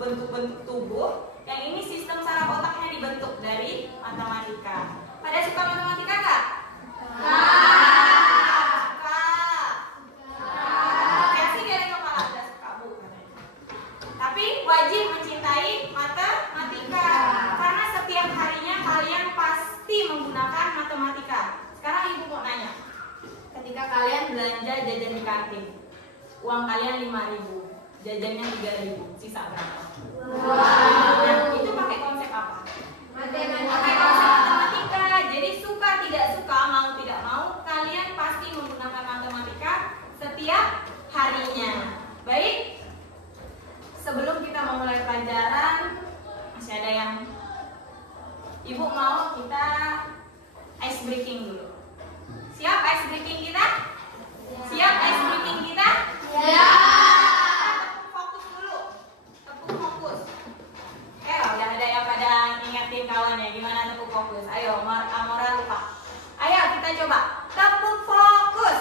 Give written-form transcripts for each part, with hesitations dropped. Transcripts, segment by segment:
untuk bentuk-bentuk tubuh. Yang ini sistem saraf otaknya dibentuk dari matematika. Pada suka matematika nggak? Suka. Oke sih geleng kepala, udah suka Bu. Tapi wajib mencintai matematika karena setiap harinya kalian pasti menggunakan matematika. Sekarang Ibu mau nanya, ketika kalian belanja jajan di kantin, uang kalian 5.000, jajannya 3.000, sisa berapa? Nah, itu pakai konsep apa? Pakai konsep matematika. Jadi suka tidak suka, mau tidak mau, kalian pasti menggunakan matematika setiap harinya. Baik, sebelum kita memulai pelajaran, masih ada yang Ibu mau kita ice breaking dulu. Siap ice breaking kita? Siap ice breaking kita? Ya. Tepuk fokus dulu. Tepuk fokus. Udah ada yang pada ngingetin kawan ya, gimana tepuk fokus? Ayo, Amora lupa. Ayo kita coba. Tepuk fokus.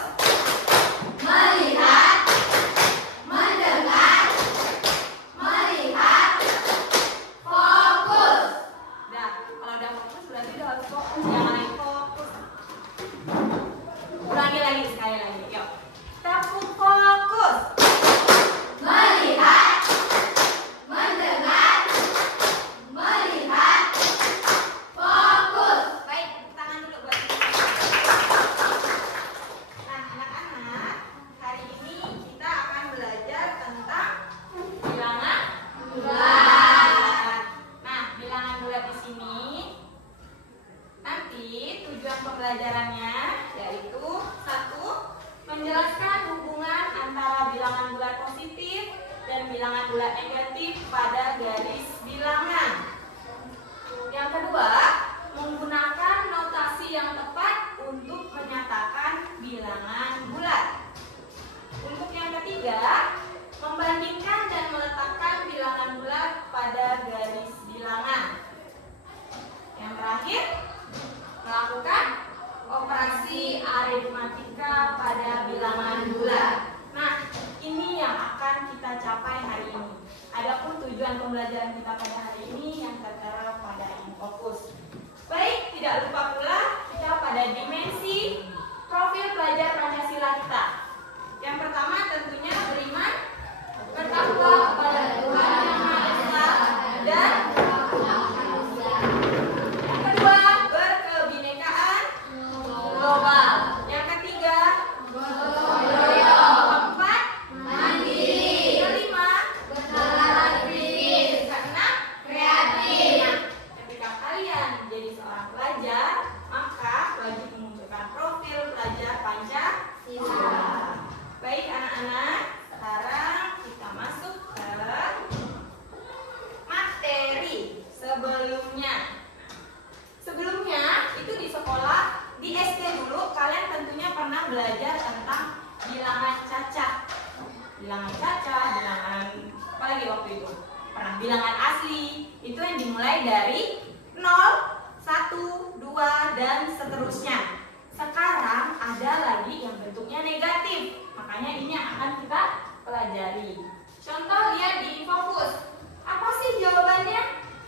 Melihat, mendengar, melihat, fokus. Nah, kalau udah fokus berarti udah harus fokus, jangan lagi fokus. Ulangi lagi sekali lagi, yuk. Tepuk fokus. Melihat, mendengar, melihat, fokus. Baik, tepuk tangan dulu buat kita. Nah, anak-anak, hari ini kita akan belajar tentang bilangan bulat. Nah, bilangan bulat di sini nanti tujuan pembelajarannya yaitu 1. Menjelaskan hubungan antara bilangan bulat positif dan bilangan bulat negatif pada garis bilangan. Yang kedua, menggunakan notasi yang tepat untuk menyatakan bilangan bulat. Untuk yang ketiga, membandingkan dan meletakkan bilangan bulat pada garis bilangan. Yang terakhir, melakukan operasi aritmatika pada bilangan bulat. Nah, ini yang akan kita capai hari ini. Adapun tujuan pembelajaran kita pada hari ini yang tertera pada Infokus. Baik, tidak lupa pula kita pada dimensi profil pelajar Pancasila kita. Yang pertama tentunya beriman, bertakwa kepada Tuhan Yang Maha Esa, dan yang kedua berkebinekaan global. Yang ketiga keempat Mandiri. kelima Bernalar kritis. keenam Kreatif. Nah, ketika kalian jadi seorang pelajar, maka wajib menunjukkan profil pelajar Pancasila. Baik anak-anak, sekarang kita masuk ke materi sebelumnya. Sebelumnya itu di sekolah, di SD dulu kalian tentunya pernah belajar tentang bilangan cacah. Bilangan cacah, bilangan apa lagi waktu itu? Pernah bilangan asli. Itu yang dimulai dari 0, 1, 2 dan seterusnya. Sekarang ada lagi yang bentuknya negatif. Makanya ini yang akan kita pelajari. Contoh lihat di Infokus. Apa sih jawabannya?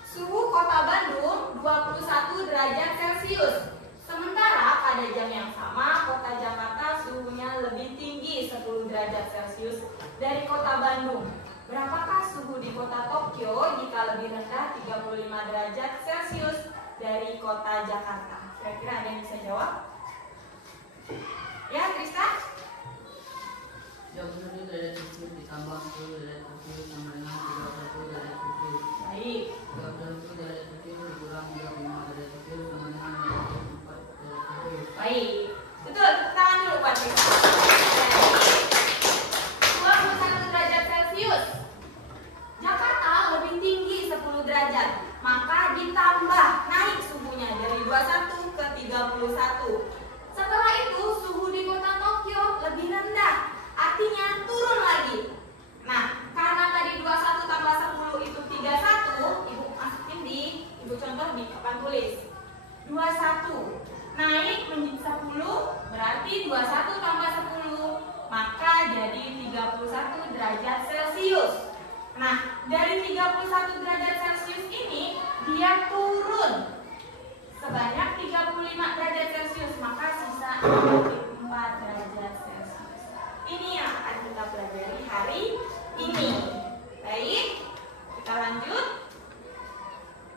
Suhu kota Bandung 21 derajat Celcius. Sementara pada jam yang sama kota Jakarta suhunya lebih tinggi 10 derajat Celcius dari kota Bandung. Berapakah suhu di kota Tokyo jika lebih rendah 35 derajat Celcius dari kota Jakarta? Kira-kira ada yang bisa jawab? Ya, Krista? 21 derajat Celcius ditambah 10 derajat Celcius sama dengan 31 derajat Celcius. Baik. 31 derajat Celcius dikurang 35 derajat Celcius sama dengan 24 derajat Celcius. Baik. Betul, tepuk tangan dulu buat Krista. 21 derajat Celcius. Jakarta lebih tinggi 10 derajat. Maka ditambah naik suhunya dari 21 ke 31. Setelah itu suhu di kota Tokyo lebih rendah. Artinya turun lagi. Nah, karena tadi 21 tambah 10 itu 31, Ibu masukin di Ibu contoh di papan tulis. 21 naik menjadi 10 berarti 21 tambah 10 maka jadi 31 derajat Celcius. Nah, dari 31 derajat Celcius ini dia turun sebanyak 35 derajat Celcius, maka sisa 4 derajat Celcius. Ini yang akan kita pelajari hari ini. Baik, kita lanjut.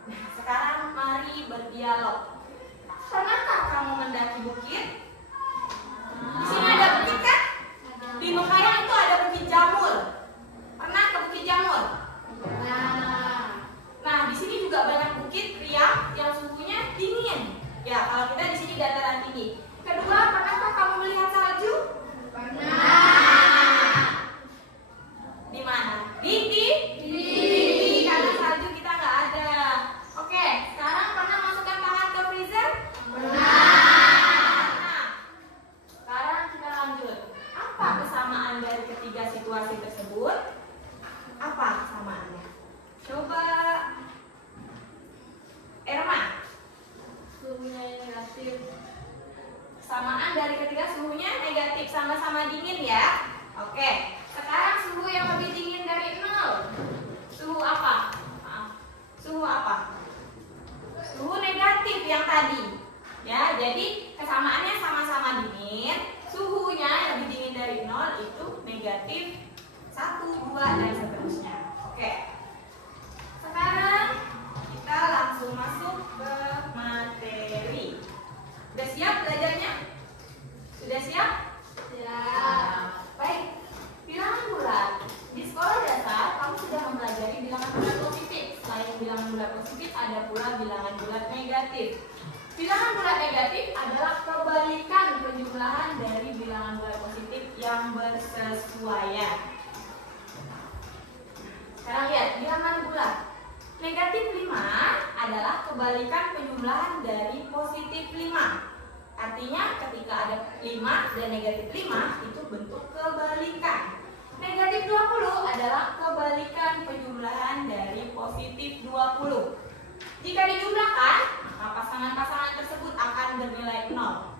Nah, sekarang mari berdialog. Pernahkah kamu mendaki bukit? Di sini ada bukit kan? Di Mekayang itu ada bukit Jamur. Pernah ke bukit Jamur? Nah, di sini juga banyak bukit riang yang suhunya dingin. Ya, kalau kita di sini dataran tinggi. Kedua, pernahkah kamu melihat salju? Pernah. Di mana? Di karena salju kita nggak ada. Oke, sekarang pernah masukkan tangan ke freezer? Nah, sekarang kita lanjut. Apa kesamaan dari ketiga situasi tersebut? Apa kesamaannya? Coba Erma. Suhunya negatif. Kesamaan dari ketiga suhunya negatif, sama-sama dingin ya. Oke, sekarang suhu yang lebih dingin dari 0. Suhu apa? Maaf. Suhu apa? Suhu negatif yang tadi. Ya, jadi kesamaannya sama-sama dingin. Suhunya yang lebih dingin dari 0 itu negatif 1, 2, dan seterusnya. Oke. Sekarang kita langsung masuk ke materi. Sudah siap belajarnya? Sudah siap? Baik. Bilangan bulat. Di sekolah dasar kamu sudah mempelajari bilangan bulat positif. Selain bilangan bulat positif, ada pula bilangan bulat negatif. Bilangan bulat negatif adalah kebalikan penjumlahan dari bilangan bulat positif yang bersesuaian. Sekarang lihat bilangan bulat. Negatif 5 adalah kebalikan penjumlahan dari positif 5. Artinya ketika ada 5 dan negatif 5 itu bentuk kebalikan. Negatif 20 adalah kebalikan penjumlahan dari positif 20. Jika dijumlahkan, maka pasangan-pasangan tersebut akan bernilai 0.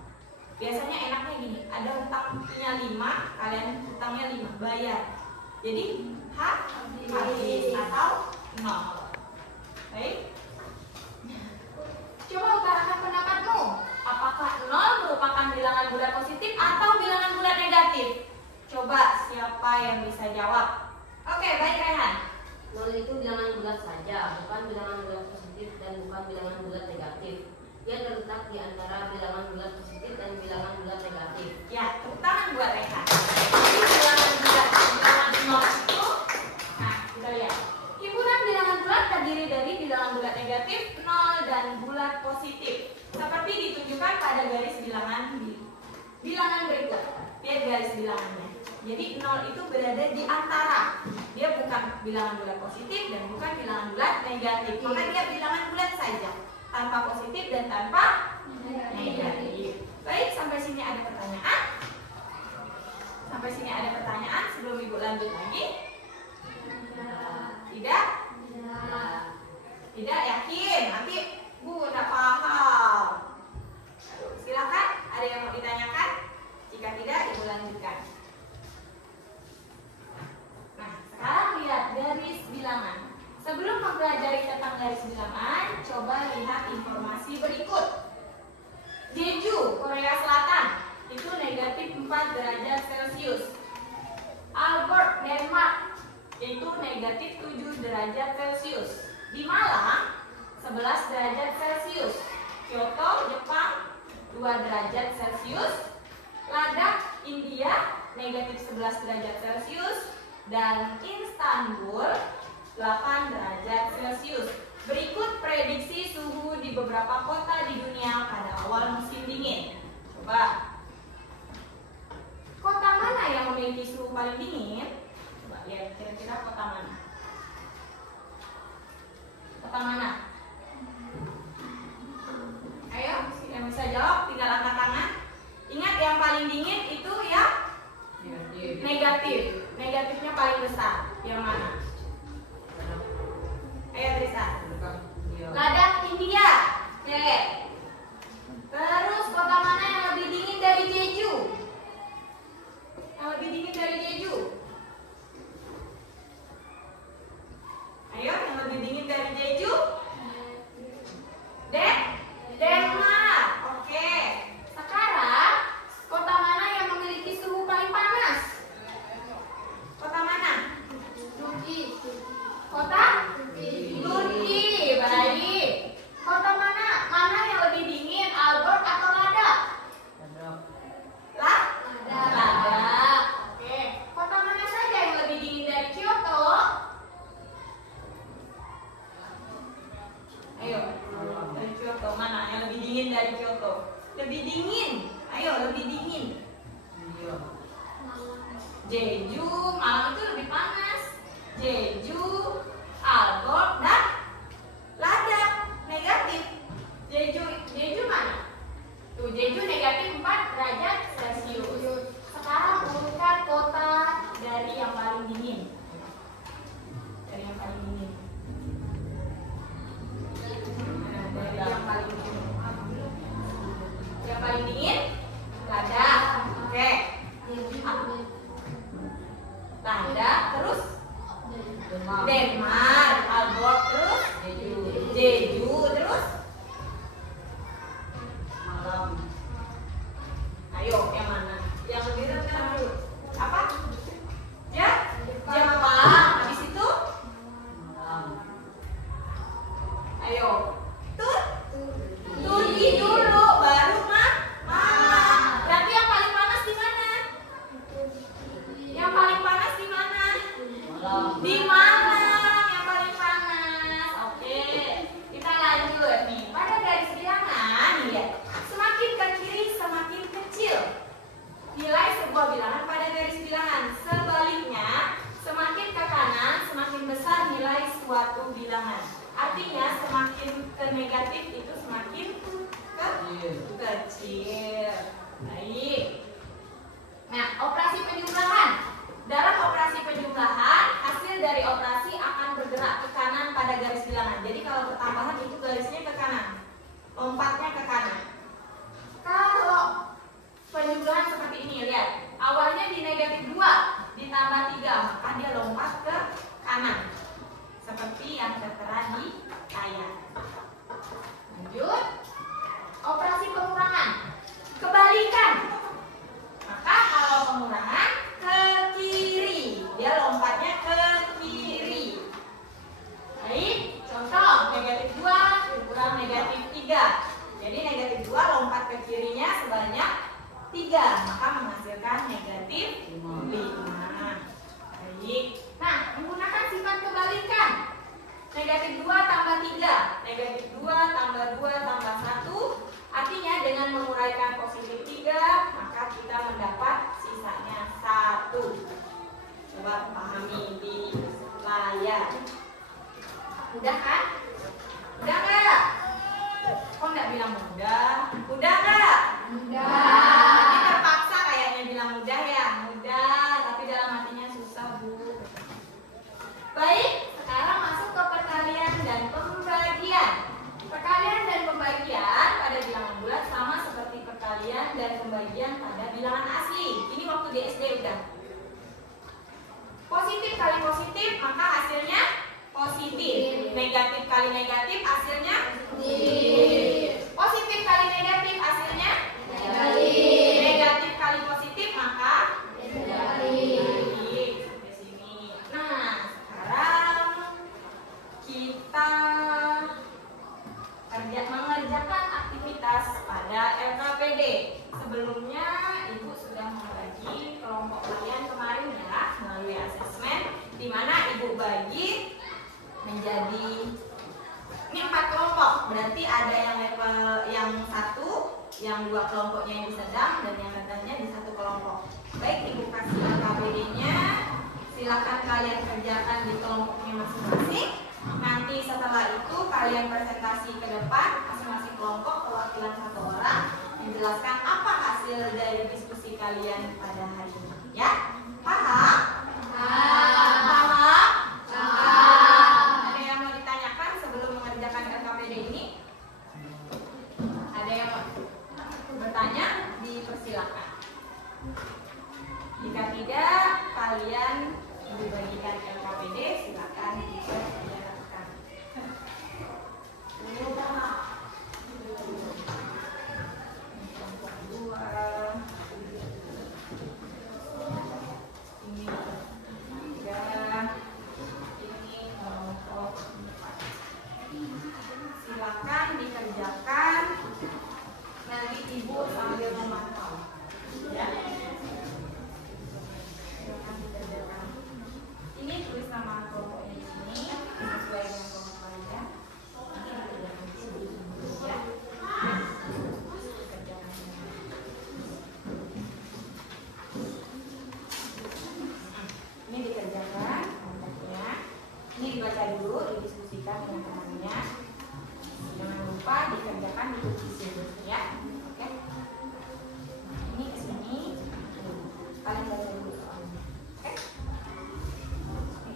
Biasanya enaknya gini, ada hutangnya 5, kalian hutangnya 5, bayar. Jadi habis atau 0. Baik. Coba utarakan pendapatmu. Apakah 0 merupakan bilangan bulat positif atau bilangan bulat negatif? Coba siapa yang bisa jawab? Oke, baik Rehan. 0 itu bilangan bulat saja, bukan bilangan bulat positif dan bukan bilangan bulat negatif. Dia terletak di antara bilangan bulat positif dan bilangan bulat negatif. Ya, tepuk tangan buat Rehan. Jadi bilangan bulat bilangan 0 itu, nah kita lihat. Himpunan bilangan bulat terdiri dari bilangan bulat negatif, 0 dan bulat positif. Seperti ditunjukkan pada garis bilangan berikut. Lihat garis bilangannya. Jadi 0 itu berada di antara. Dia bukan bilangan bulat positif dan bukan bilangan bulat negatif. Maka dia bilangan bulat saja, tanpa positif dan tanpa negatif. Baik, sampai sini ada pertanyaan? Sampai sini ada pertanyaan sebelum Ibu lanjut lagi? Tidak? Tidak yakin? Nanti Bu udah paham. Silakan, ada yang mau ditanyakan? Jika tidak, Ibu lanjutkan. Nah, sekarang lihat garis bilangan. Sebelum mempelajari tentang garis bilangan, coba lihat informasi berikut. Jeju, Korea Selatan, itu negatif 4 derajat Celcius. Aalborg, Denmark, itu negatif 7 derajat Celcius. Di Malang, 11 derajat Celcius. Kyoto, Jepang, 2 derajat Celcius. Ladakh, India, negatif 11 derajat Celcius. Dan Istanbul, 8 derajat Celcius. Berikut prediksi suhu di beberapa kota di dunia pada awal musim dingin. Coba. Kota mana yang memiliki suhu paling dingin? Coba lihat kira-kira kota mana. Kota mana? Ayo, yang bisa jawab tinggal angkat tangan. Ingat yang paling dingin itu ya negatif. Negatifnya paling besar. Yang mana? Ayo Tristan. Ladakh, India. Oke. Terus kota mana yang lebih dingin dari Jeju? Yang lebih dingin dari Jeju? dingin dari Kyoto? Lebih dingin. Ayo, lebih dingin. Iya. Jeju, Malang itu lebih panas. Jeju, Aalborg, dan Ladakh. Negatif. Jeju mana? Tuh, Jeju negatif 4 derajat Celcius. Sekarang urutkan kota dari yang paling dingin. Dari yang paling dingin. Nah, dari yang paling dingin. Yang paling dingin? Ladakh. Oke. Ladakh, terus Denmark, Aalborg, terus Jeju, terus Malam. ayo yang mana? Yang lebih rendah dulu. Apa? Ya? Jepang. Habis itu? Malam. Ayo. Turki dulu, baru Malang. Berarti yang paling panas di mana? Yang paling panas di mana? Malam. Di Malang yang paling panas. Oke. Kita lanjut nih. Pada garis bilangan ya. Semakin ke kiri semakin kecil nilai sebuah bilangan pada garis bilangan. Sebaliknya, semakin ke kanan semakin besar nilai suatu bilangan. Artinya semakin ke negatif itu semakin kecil. Baik. Nah, operasi penjumlahan. Dalam operasi penjumlahan, hasil dari operasi akan bergerak ke kanan pada garis bilangan. Jadi kalau pertambahan itu garisnya ke kanan, lompatnya ke kanan. Kalau penjumlahan seperti ini, lihat. Awalnya di negatif 2, ditambah 3, maka dia lompat ke kanan. Seperti yang tertera di layar. Lanjut. Operasi pengurangan. Kebalikan. Maka kalau pengurangan ke kiri, dia lompatnya ke kiri. Baik, contoh negatif 2 kurang negatif 3. Jadi negatif 2 lompat ke kirinya sebanyak 3, maka menghasilkan negatif 5. Baik. Nah, menggunakan sifat kebalikan. Negatif 2 tambah 3, negatif 2 tambah 2 tambah 1. Artinya dengan menguraikan positif 3, maka kita mendapat sisanya 1. Coba pahami di layar. Mudah kan? Mudah nggak? Kok nggak bilang mudah? Mudah nggak? Mudah. Ini terpaksa kayaknya bilang mudah ya. Mudah, tapi dalam hatinya susah, Bu. Baik, sekarang masuk ke perkalian dan pembagian. Perkalian dan pembagian pada bilangan bulat sama seperti perkalian dan pembagian pada bilangan asli. Ini waktu di SD udah. Positif kali positif, maka hasilnya positif. Negatif kali negatif, hasilnya positif. Positif kali negatif, hasilnya negatif. Negatif kali positif, maka negatif. Sampai sini. Nah, sekarang kita mengerjakan aktivitas pada LKPD. Sebelumnya Ibu sudah membagi kelompok kalian kemarin ya melalui asesmen, di mana Ibu bagi menjadi ini 4 kelompok. Berarti ada yang level yang 1, yang 2 kelompoknya yang sedang dan yang rendahnya di 1 kelompok. Baik, Ibu kasih LKPD-nya. Silakan kalian kerjakan di kelompoknya masing-masing. Nanti setelah itu kalian presentasi ke depan masing-masing kelompok perwakilan 1 orang menjelaskan apa hasil dari diskusi kalian pada hari ini. Ya, paham? Paham? Ada yang mau ditanyakan sebelum mengerjakan LKPD ini? Ada yang mau bertanya? Dipersilakan. Jika tidak, kalian dibagikan LKPD, silakan dipersilakan. Kelompok 2. akan ditulis ya. Oke. Ini ke sini. Kalian baca dulu soalnya. Oke.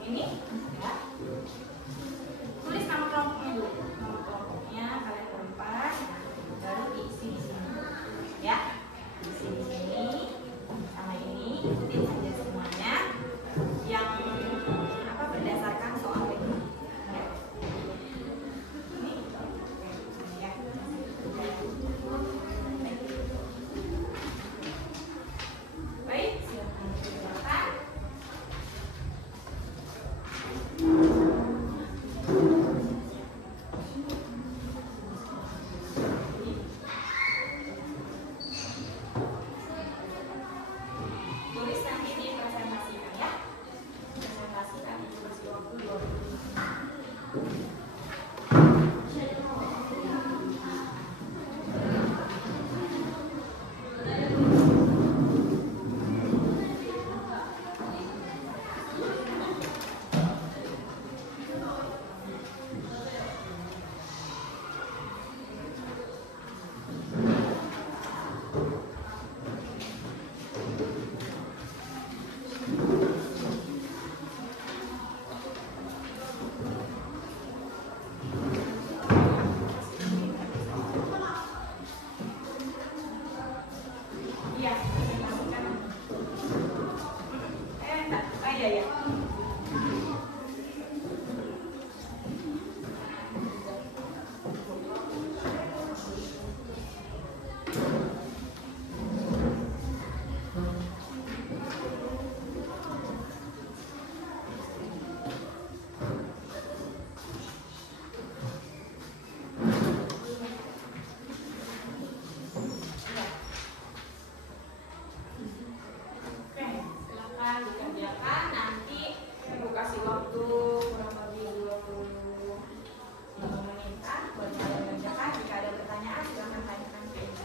Ini ya. Tulis nama kelompoknya dulu. Nama kelompoknya kalian berempat, baru diisi di sini. Ya. Diisi di sini. Sama ini ikutin saja semuanya. Yang berdasarkan soal ini. Ya. Ini. Ya. Baik, silakan dikerjakan. Tulis nanti dipresentasikan ya. Presentasikan itu masih waktu 2 menit. Iya, presentasikan. Enggak. Oh iya ya. Oke, silakan dikerjakan. Nanti Ibu kasih waktu kurang lebih 20 menitan buat kalian kerjakan. Jika ada pertanyaan silakan tanyakan ke Ibu.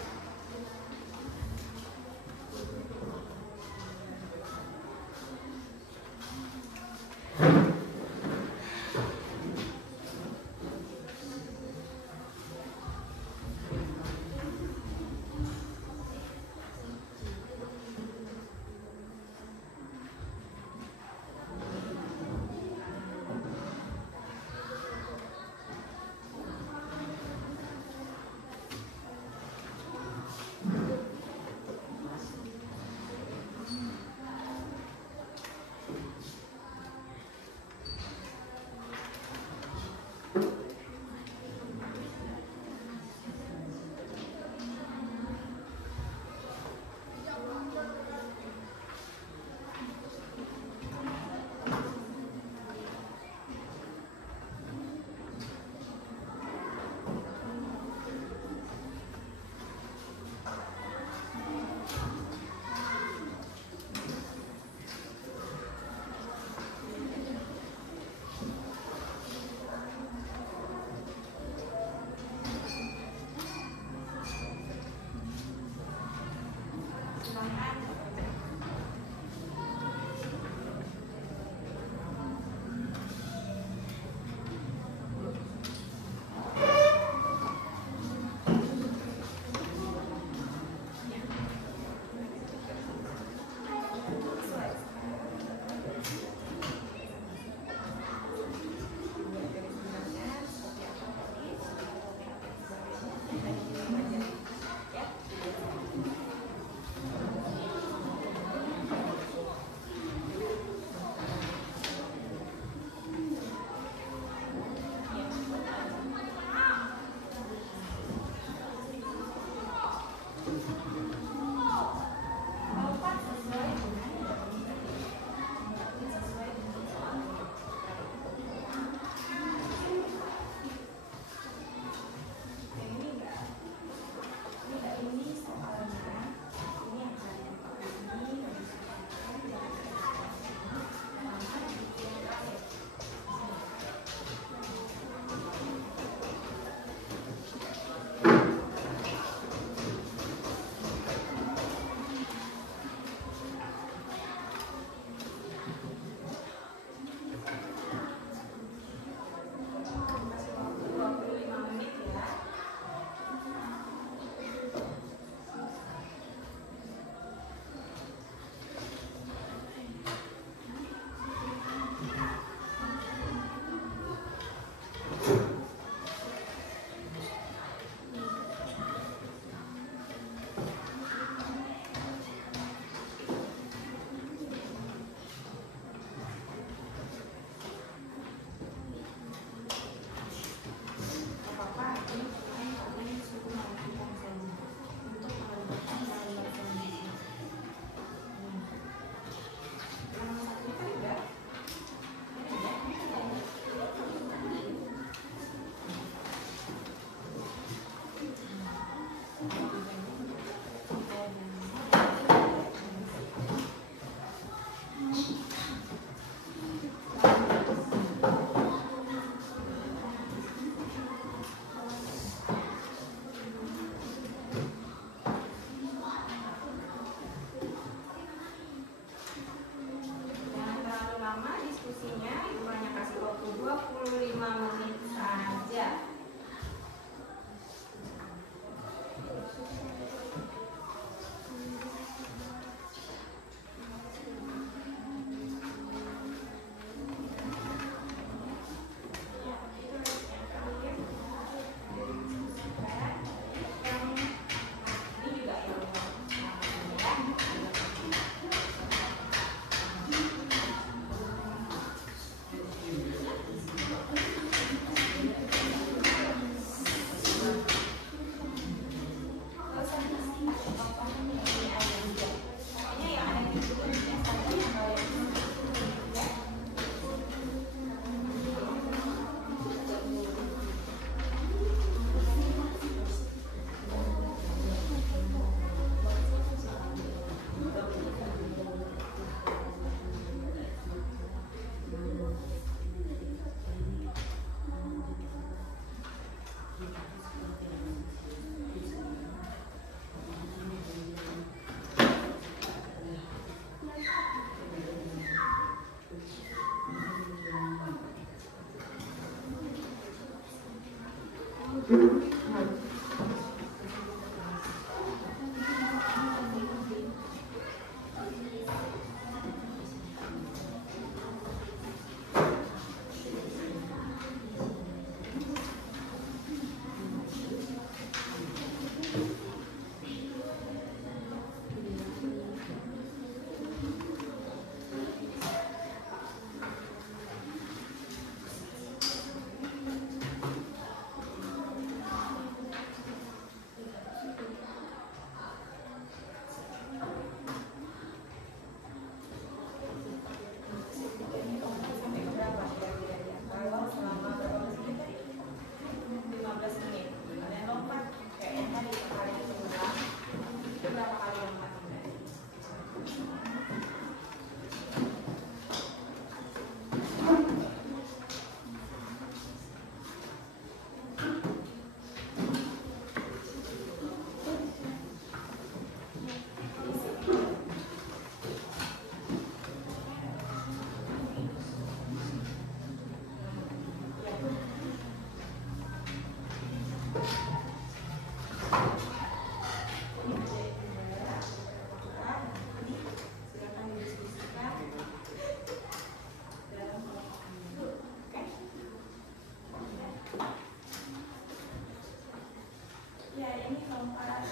Ya, ini lompat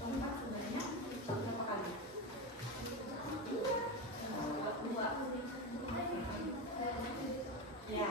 sebenarnya berapa kali? 2. Ya.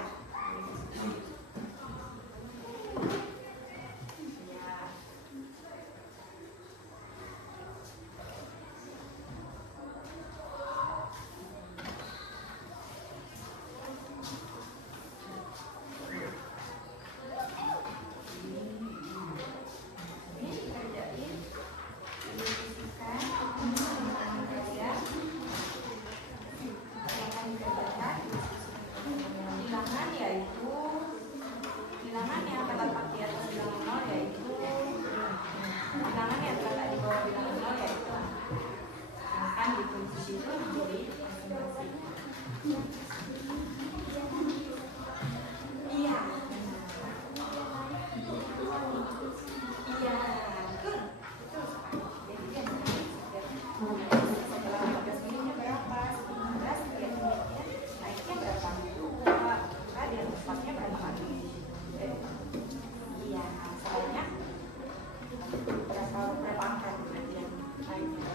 Bilangan yang terletak di atas bilangan 0 yaitu bilangan yang terletak di bawah bilangan 0 yaitu akan dikunci itu menjadi masing-masing. Iya. Iya, betul. Betul sekali. Jadi dia setelah 15 menitnya berapa? 15 menitnya naiknya berapa? Dia tempatnya berapa kali? Iya, masalahnya berapa angka yang lainnya?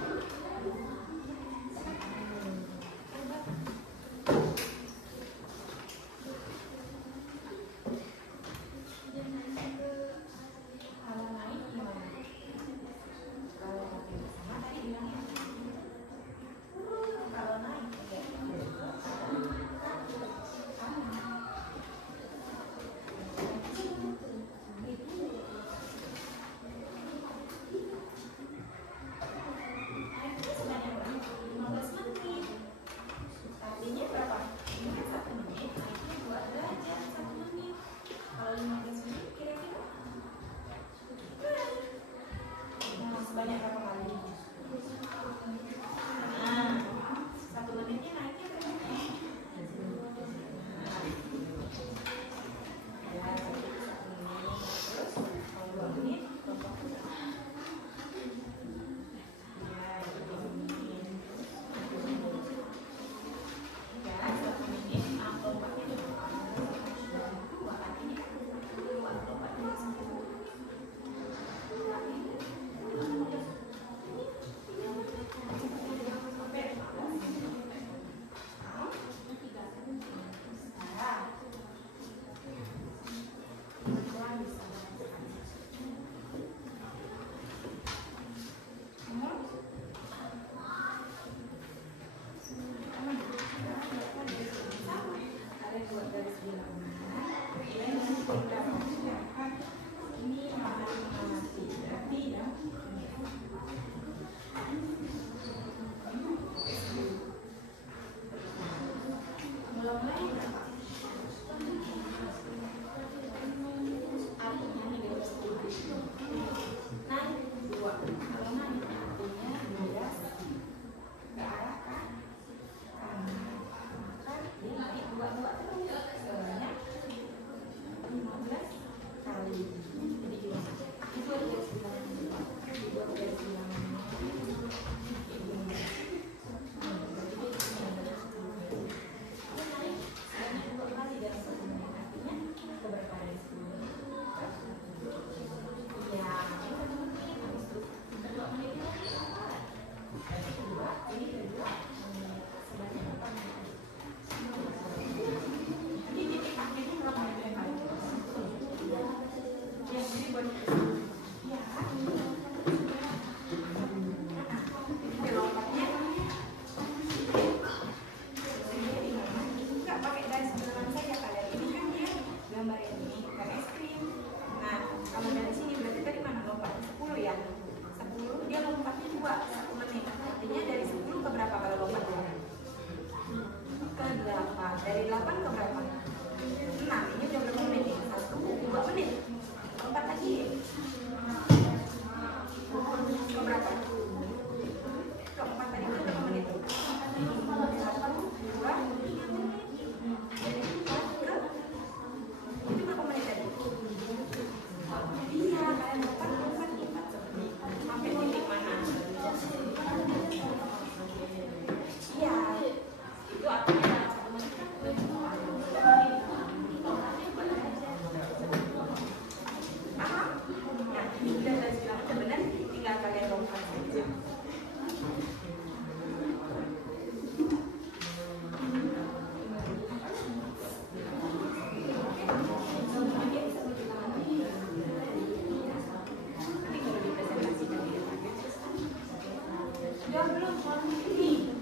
Sudah belum kalau ini?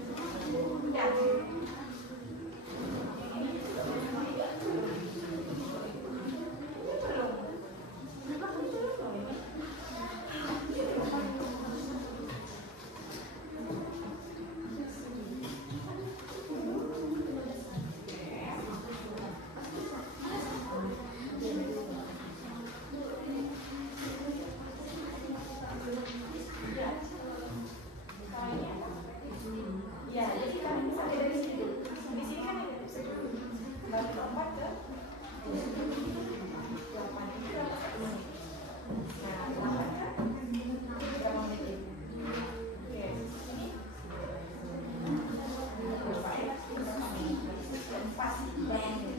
Sudah. Ya, jadi kami bisa dari sini. Di sini kan ada baru lompat ke delapan itu lompat ke sini. Nah, lompatnya berapa menit? Oke, sini. Berapa ya? Empat. Bayangin.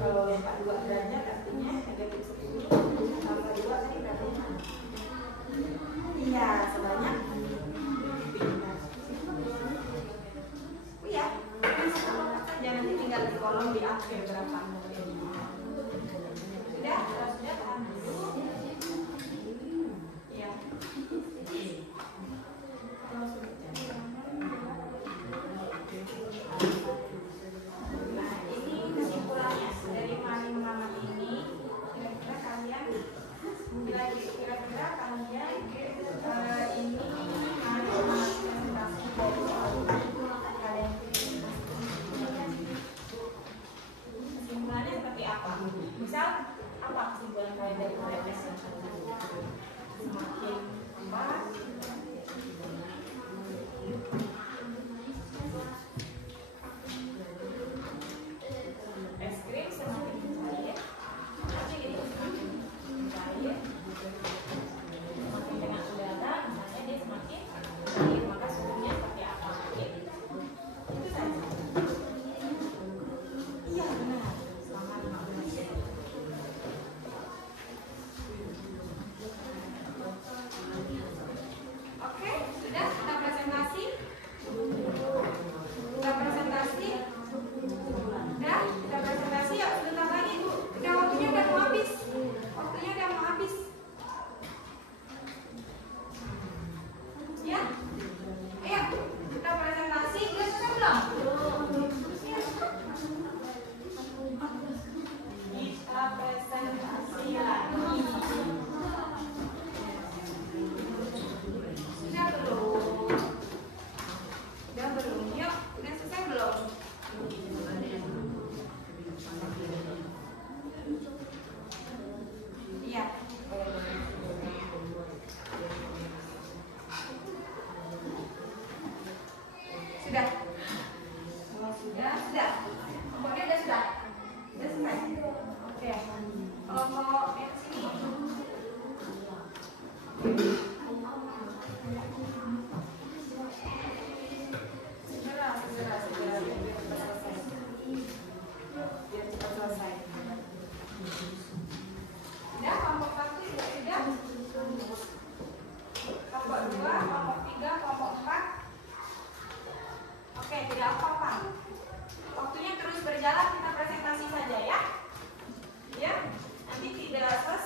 Kalau lompat 2 derajat artinya negatif 10 tambah 2 tadi berapa? Iya, sebanyak iya, lompat saja nanti tinggal di kolom di akhir berapa. Sudah tahan dulu. Iya. Nah, ini kesimpulannya dari Mani Muhammad ini. Kira-kira kalian ini Mani Muhammad presentasi dari soal kalian. Kesimpulannya seperti apa? Misal apa kesimpulan kalian dari presentasi? Semakin apa? Es krim semakin cair, semakin cair, semakin dengan udara, misalnya dia semakin cair, maka suhunya seperti apa? Itu saja. Iya benar, selama 15 menit. Oke, sudah kita presentasi. Kita presentasi. Udah, kita presentasi ya, sebentar lagi Bu. Udah waktunya udah mau habis. Waktunya udah mau habis. Ya? Ayo, kita presentasi. Udah selesai belum? Kita presentasi lagi. Sudah belum? Udah belum? Yuk, udah selesai belum? Iya. Sudah. Oh, sudah. Pokoknya udah sudah. Udah selesai. Oke. Kalau mau yang sini. Segera biar cepat selesai. Biar cepat selesai. Sudah, kelompok 1 juga sudah. Kelompok 2, kelompok 3, kelompok 4. Oke, tidak apa-apa. Waktunya terus berjalan, kita presentasi saja ya. Ya, nanti tidak selesai.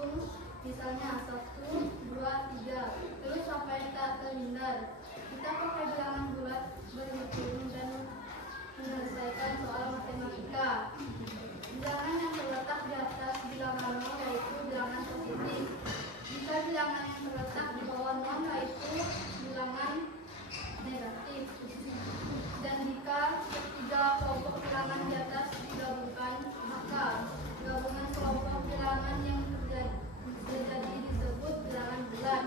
menghitung, misalnya 1, 2, 3, terus sampai tak terhindar. Kita pakai bilangan bulat berhitung dan menyelesaikan soal matematika. Bilangan yang terletak di atas bilangan 0 yaitu bilangan positif. Jika bilangan yang terletak di bawah 0 yaitu bilangan negatif. Dan jika ketiga kelompok bilangan di atas digabungkan, maka gabungan kelompok bilangan yang terjadi disebut bilangan bulat.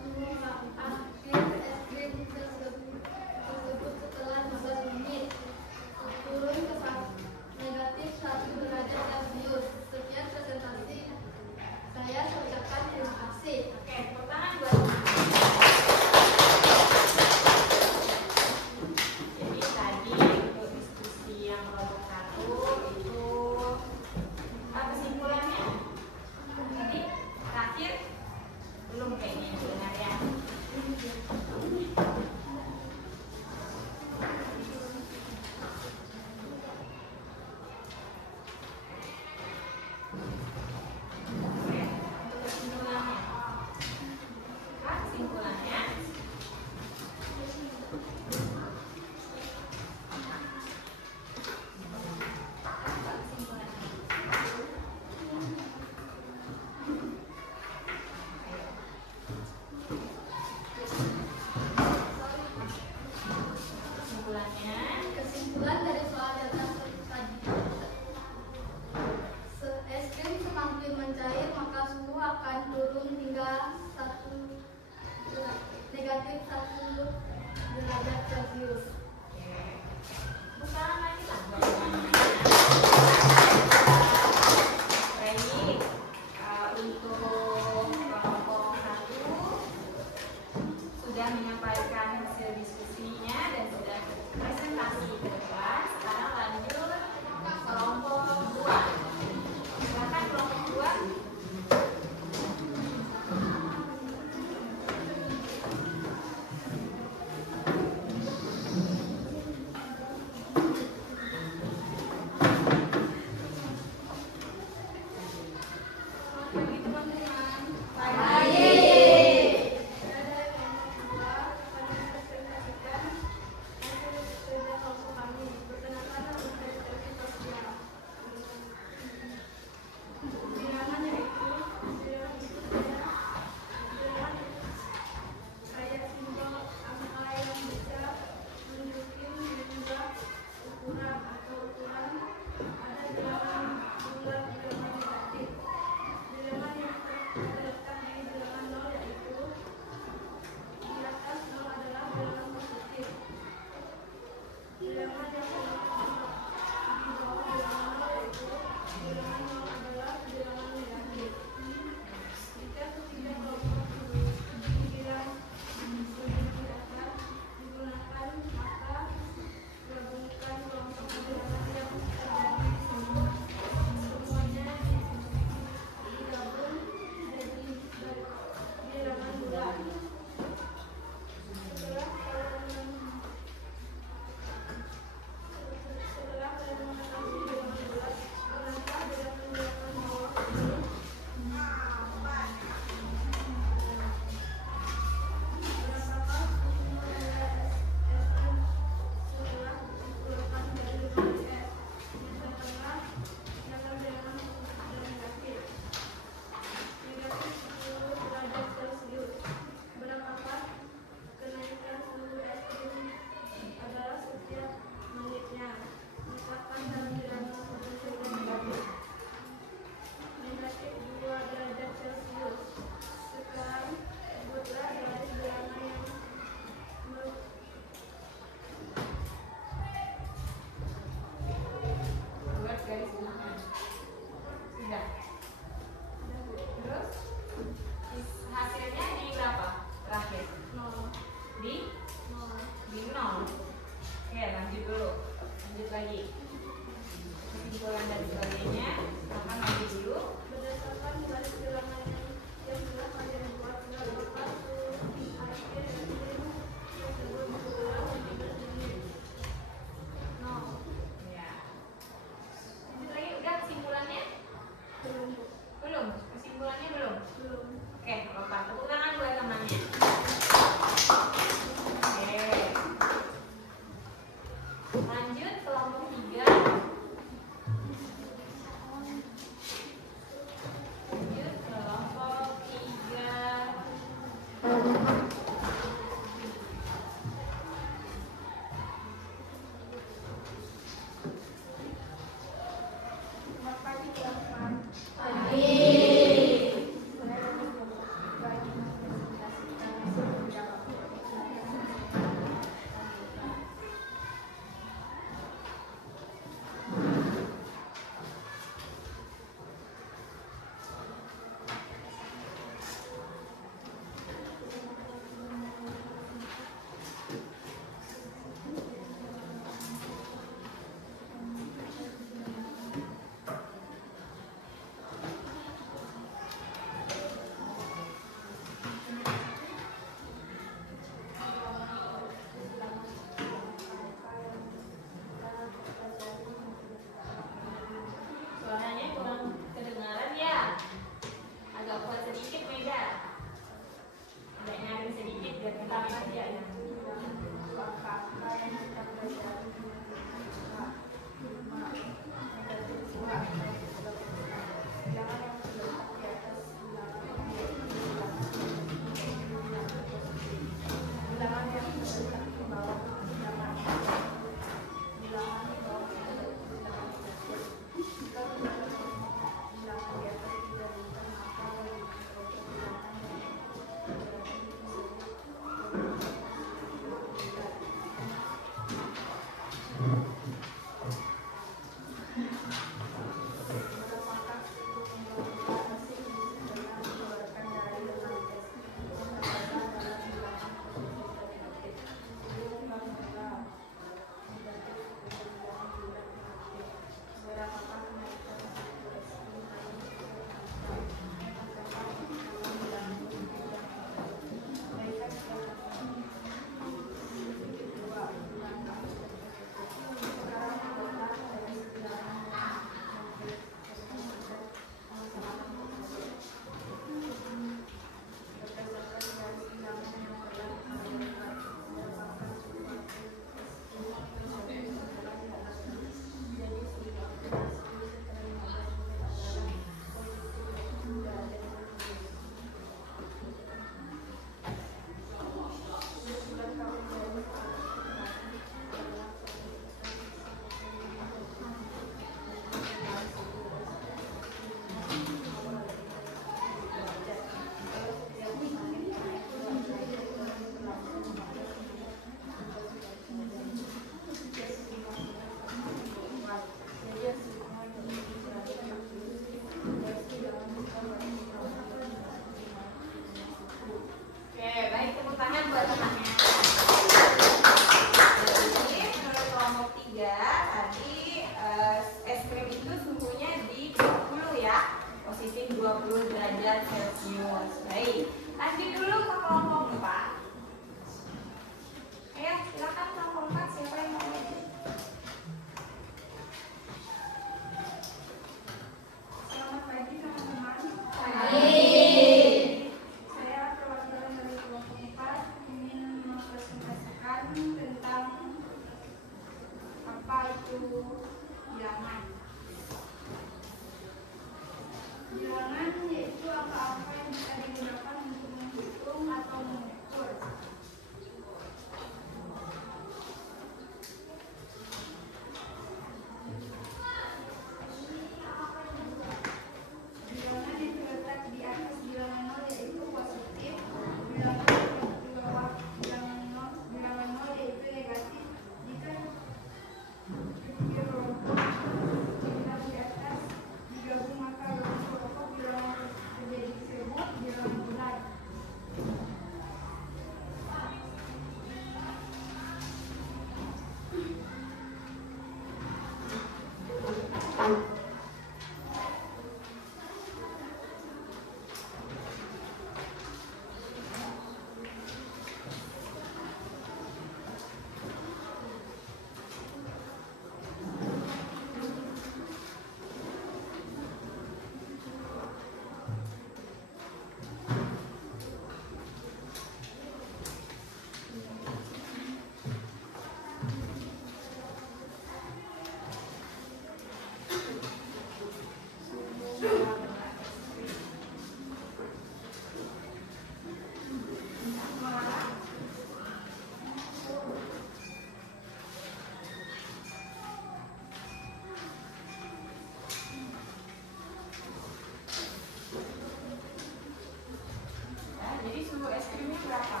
suhu es krimnya berapa?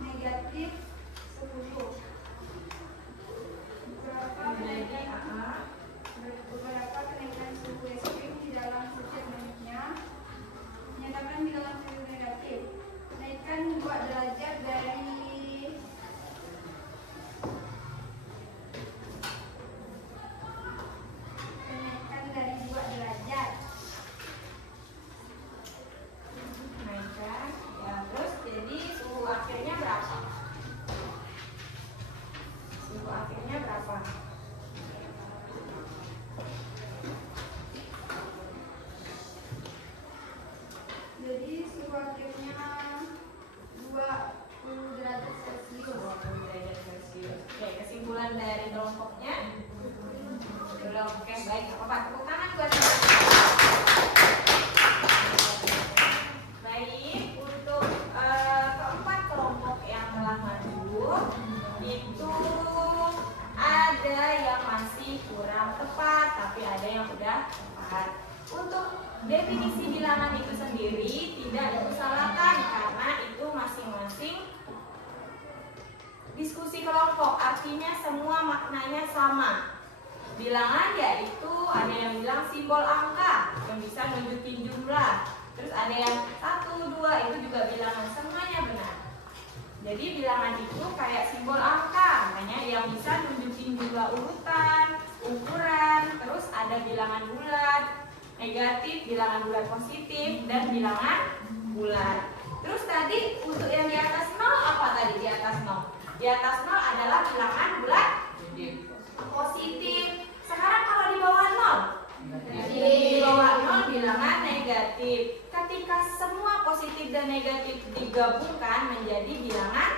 Negatif 10. Beberapa kenaikan suhu es krim di dalam setiap menitnya menyatakan bilangan suhu negatif. Kenaikan 2 derajat dari kenaikan dari 2 derajat. Naikkan, ya terus jadi suhu akhirnya berapa? Suhu akhirnya berapa? Jadi suhu akhirnya 20 derajat Celcius. 20 derajat Celcius. Oke, kesimpulan dari kelompoknya belum. Oke, baik. Apa tepuk tangan buat baik. Untuk keempat kelompok yang telah maju itu ada yang masih kurang tepat, tapi ada yang udah tepat. Untuk definisi bilangan itu sendiri tidak disalahkan karena itu masing-masing diskusi kelompok, artinya semua maknanya sama. Bilangan yaitu ada yang bilang simbol angka yang bisa nunjukin jumlah. Terus ada yang 1, 2 itu juga bilangan, semuanya benar. Jadi bilangan itu kayak simbol angka, makanya yang bisa nunjukin jumlah urutan, ukuran. Terus ada bilangan bulat, negatif, bilangan bulat positif, dan bilangan bulat. Terus tadi untuk yang di atas 0 apa tadi di atas 0? Di atas 0 adalah bilangan bulat positif. Sekarang kalau di bawah 0? Di bawah 0 bilangan negatif. Ketika semua positif dan negatif digabungkan menjadi bilangan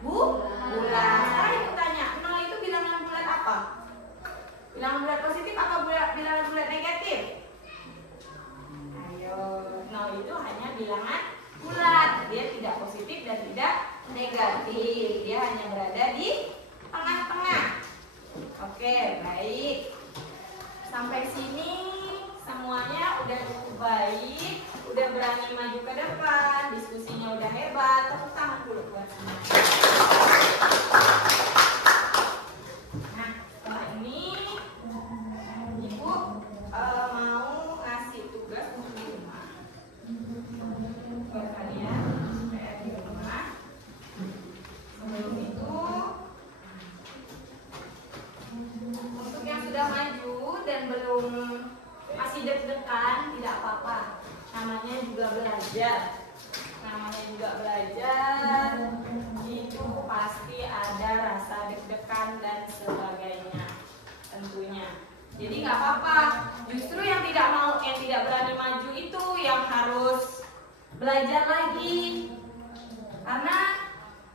bulat. Sekarang ibu tanya, 0 itu bilangan bulat apa? Bilangan bulat positif atau bilangan bulat negatif? Ayo, 0 itu hanya bilangan bulat. Dia tidak positif dan tidak negatif. Dia hanya berada di tengah-tengah. Oke, baik. Sampai sini semuanya udah cukup baik, udah berani maju ke depan, diskusinya udah hebat. Tepuk tangan dulu buat semuanya. Nah, setelah ini Ibu mau ngasih tugas untuk di rumah buat kalian, PR di rumah. Sebelum itu, untuk yang sudah maju dan belum masih deg-degan, tidak apa-apa. Namanya juga belajar. Namanya juga belajar. Itu pasti ada rasa deg-degan dan sebagainya, tentunya. Jadi nggak apa-apa. Justru yang tidak berani maju itu yang harus belajar lagi. Karena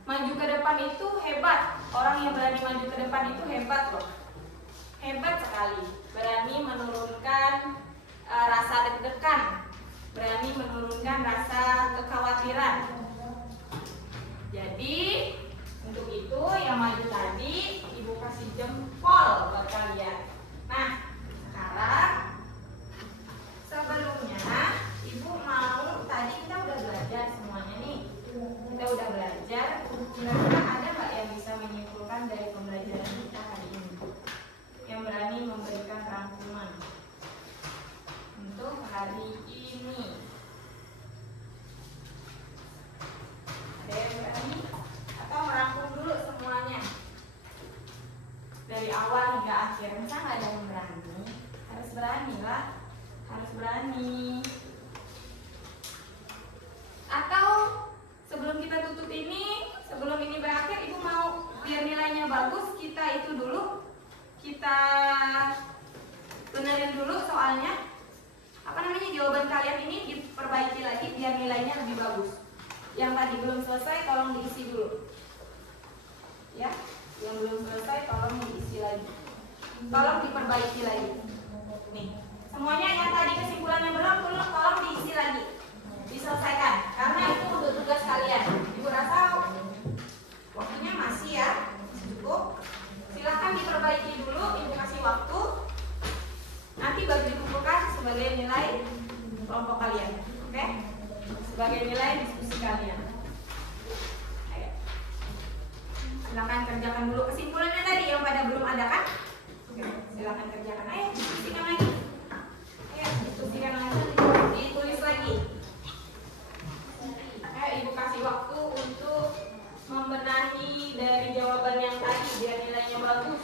maju ke depan itu hebat. Orang yang berani maju ke depan itu hebat loh. Hebat sekali. Berani menurunkan rasa deg-degan. Berani menurunkan rasa kekhawatiran. Jadi untuk itu yang maju tadi Ibu kasih jempol buat kalian. Nah, sekarang sebelumnya Ibu mau, tadi kita udah belajar semuanya nih. Kita udah belajar. Kira-kira ada nggak yang bisa menyimpulkan dari pembelajaran kita hari ini? Yang berani memberikan rangkuman untuk hari ini. Ada yang berani? Atau merangkum dulu semuanya dari awal hingga akhir? Masa nggak ada yang berani? Harus berani lah, harus berani. Atau sebelum kita tutup ini, sebelum ini berakhir, Ibu mau biar nilainya bagus, kita itu dulu, kita benerin dulu soalnya. Apa namanya, jawaban kalian ini diperbaiki lagi biar nilainya lebih bagus. Yang tadi belum selesai tolong diisi dulu. Ya, yang belum selesai tolong diisi lagi. Tolong diperbaiki lagi. Nih, semuanya yang tadi kesimpulannya belum tolong diisi lagi. Diselesaikan karena itu untuk tugas kalian. Ibu rasa waktunya masih ya, cukup. Silahkan diperbaiki dulu, Ibu kasih waktu. Nanti baru dikumpulkan sebagai nilai kelompok kalian. Oke? Sebagai nilai diskusi kalian. Ayo. Silakan kerjakan dulu kesimpulannya tadi yang pada belum ada kan? Oke, silakan kerjakan. Ayo diskusikan lagi. Ayo diskusikan lagi. Ditulis lagi. Ayo ibu kasih waktu untuk membenahi dari jawaban yang tadi biar nilainya bagus.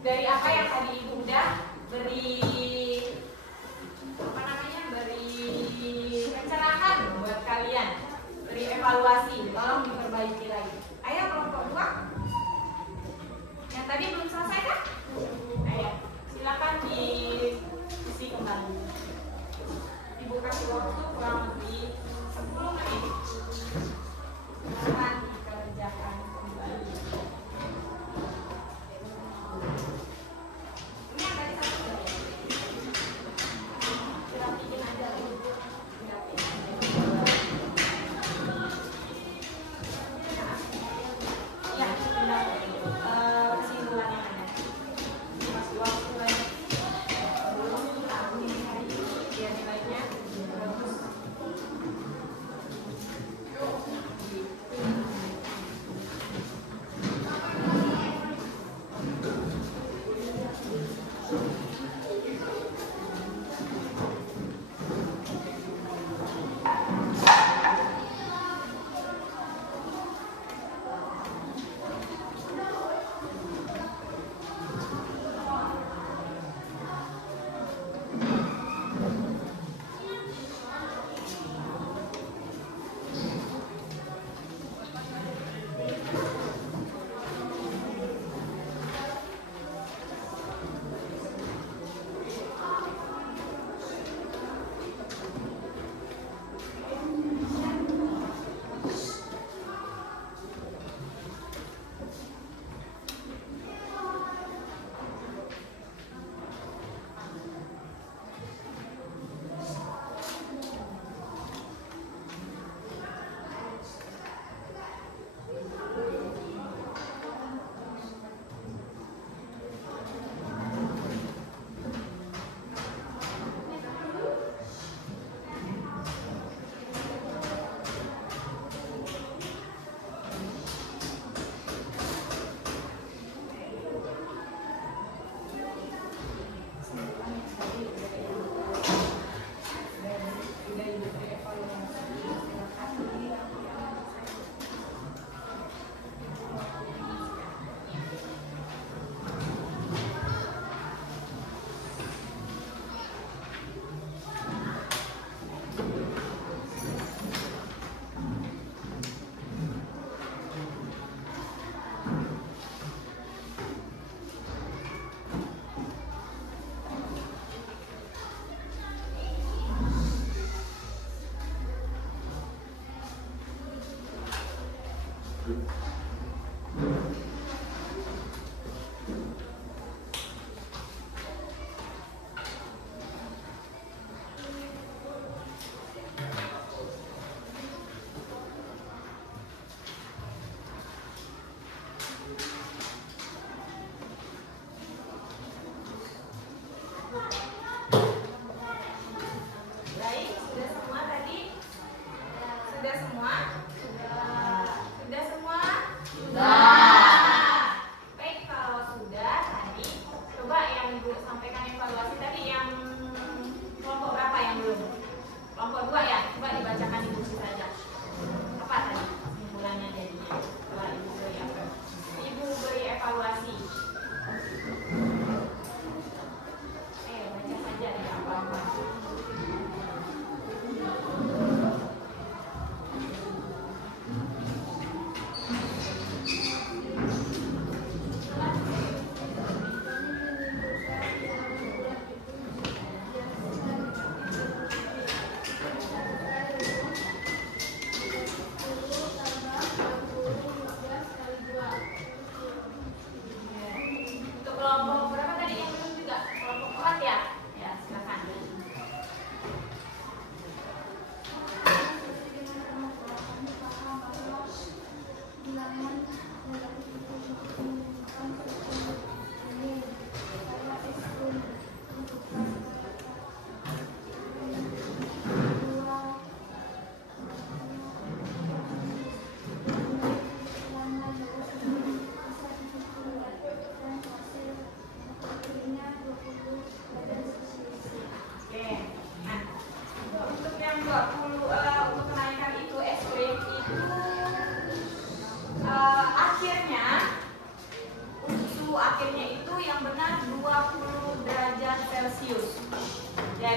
Dari apa yang tadi ibu udah beri pencerahan buat kalian, beri evaluasi, tolong diperbaiki lagi. Ayo kelompok 2 yang tadi belum selesai kan? Ayo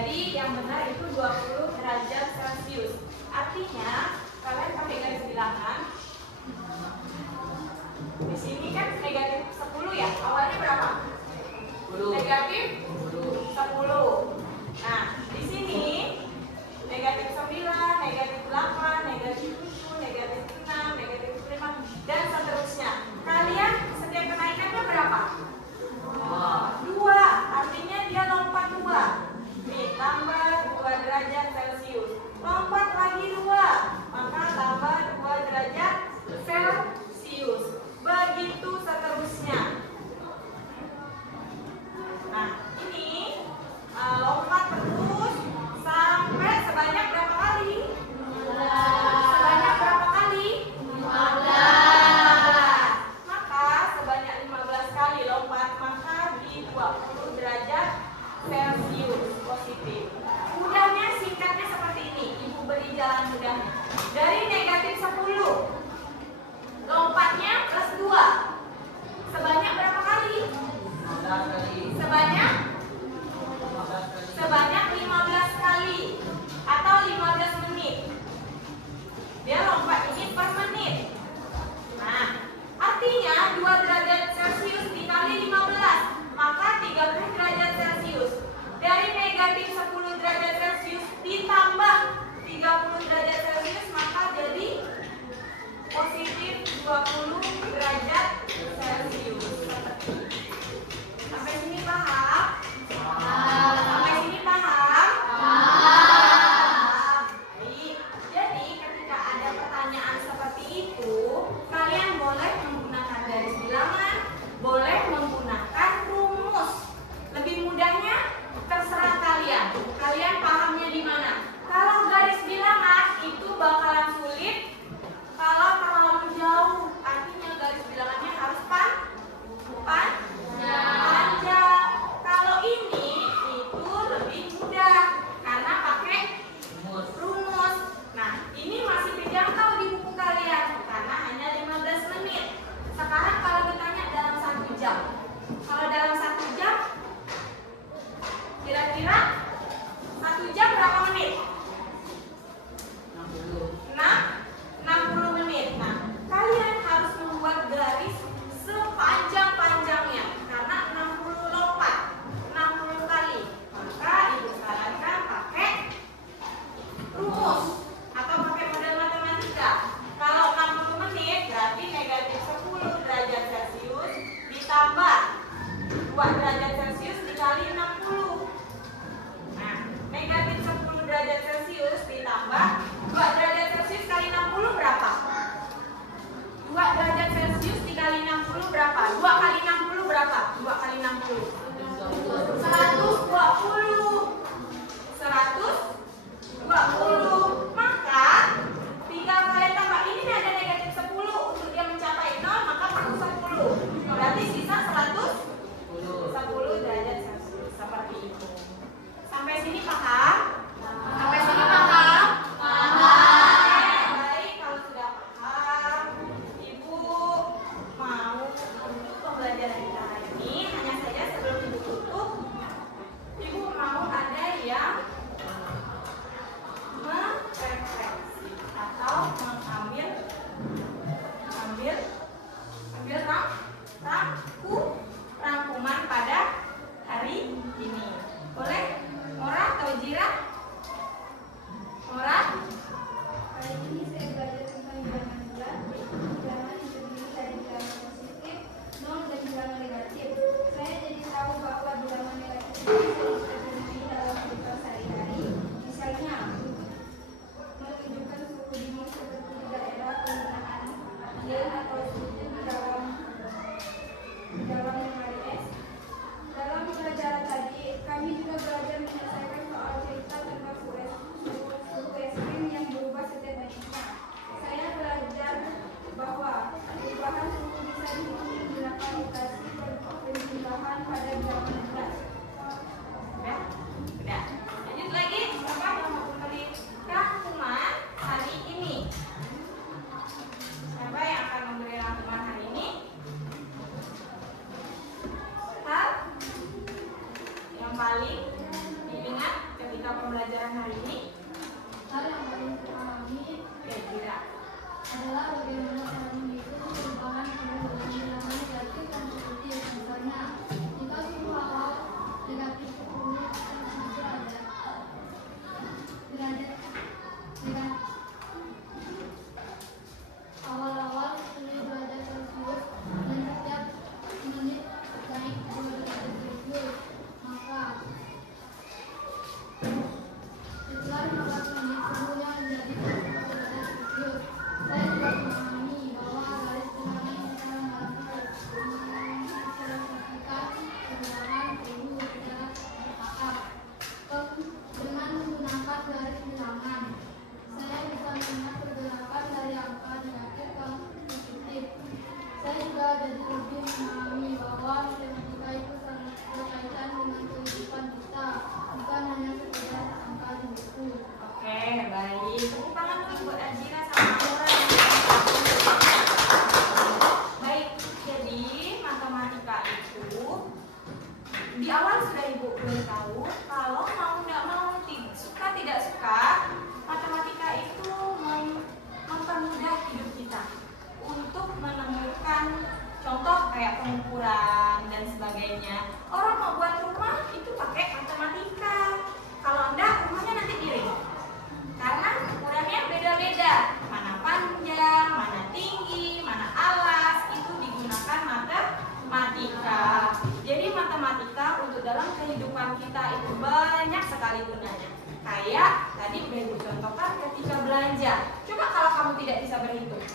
Jadi yang benar itu 20 derajat Celcius. Artinya kalian pakai garis bilangan. Di sini kan negatif 10 ya. Awalnya berapa? 10. Negatif 10. 10. Nah, di sini negatif 9, negatif 8, negatif 7, negatif 6, negatif 5, dan seterusnya. Kalian setiap kenaikannya berapa? 2. Artinya dia lompat 2. Ditambah 2 derajat Celcius. Lompat lagi 2. Maka tambah 2 derajat Celcius. Begitu seterusnya. Nah, ini lompat terus sampai sebanyak berapa kali? 15. Sebanyak berapa kali? 15. Maka sebanyak 15 kali lompat, maka di 20 derajat Celcius positif. Mudahnya, singkatnya seperti ini. Ibu beri jalan mudahnya. Dari negatif 10, lompatnya plus 2. Sebanyak berapa kali? 15 kali. Sebanyak 15 kali atau 15 menit. Dia lompat ini per menit. Nah, artinya 2 derajat Celcius dikali 15, maka 30 derajat Celcius. Dari negatif 10 derajat Celcius ditambah 30 derajat Celcius, maka jadi positif 20 derajat Celcius. Sampai sini paham? Sampai sini paham? Baik. Jadi ketika ada pertanyaan seperti itu, kalian boleh menggunakan garis bilangan, boleh menggunakan rumus. Lebih mudahnya terserah kalian. Kalian pahamnya di mana? Kalau garis bilangan itu bakalan sulit kalau terlalu jauh. Artinya garis bilangannya harus panjang. Kalau ini itu lebih mudah karena pakai rumus. Nah, ini masih terjangkau di buku kalian karena hanya 15 menit. Sekarang kalau ditanya dalam 1 jam. Kalau dalam 1 jam kira-kira 1 jam berapa menit? 60 menit. Nah, kalian harus membuat garis sepanjang-panjangnya karena 60 lompat, 60 kali. Maka ibu sarankan pakai rumus atau pakai model matematika. Kalau 60 menit berarti negatif 10 derajat Celcius ditambah 2 derajat Celcius dikali 60. Nah, negatif 10 derajat Celcius matematika pembelajaran hari ini? Hal yang paling dipahami Kira-kira adalah bagaimana cara menghitung perubahan pada bilangan negatif dan positif. Misalnya, jika suhu awal negatif 10 derajat awal-awal 10 derajat Celcius dan setiap menit naik 2 derajat Celcius, maka setelah 15 menit suhunya menjadi 20 derajat Celcius. Saya juga memahami bahwa garis bilangan secara matematika perubahan suhu secara bertahap. Dengan menggunakan garis bilangan, saya bisa melihat pergerakan dari angka negatif ke positif. Saya juga jadi lebih memahami bahwa matematika itu sangat berkaitan dengan kehidupan kita, bukan hanya sekedar angka di buku. Oke, baik. Tepuk tangan dulu buat Ajira sama Aura. Baik, jadi matematika itu di awal sudah Ibu beritahu kalau mau tidak mau, suka tidak suka, matematika itu mempermudah hidup kita untuk menemukan contoh kayak pengukuran dan sebagainya. Orang mau buat rumah itu pakai matematika. Kalau enggak, rumahnya nanti miring. Karena ukurannya beda-beda, mana panjang, mana tinggi, mana alas, itu digunakan matematika. Jadi matematika untuk dalam kehidupan kita itu banyak sekali gunanya. Kayak tadi udah Ibu contohkan ketika belanja. Coba kalau kamu tidak bisa berhitung,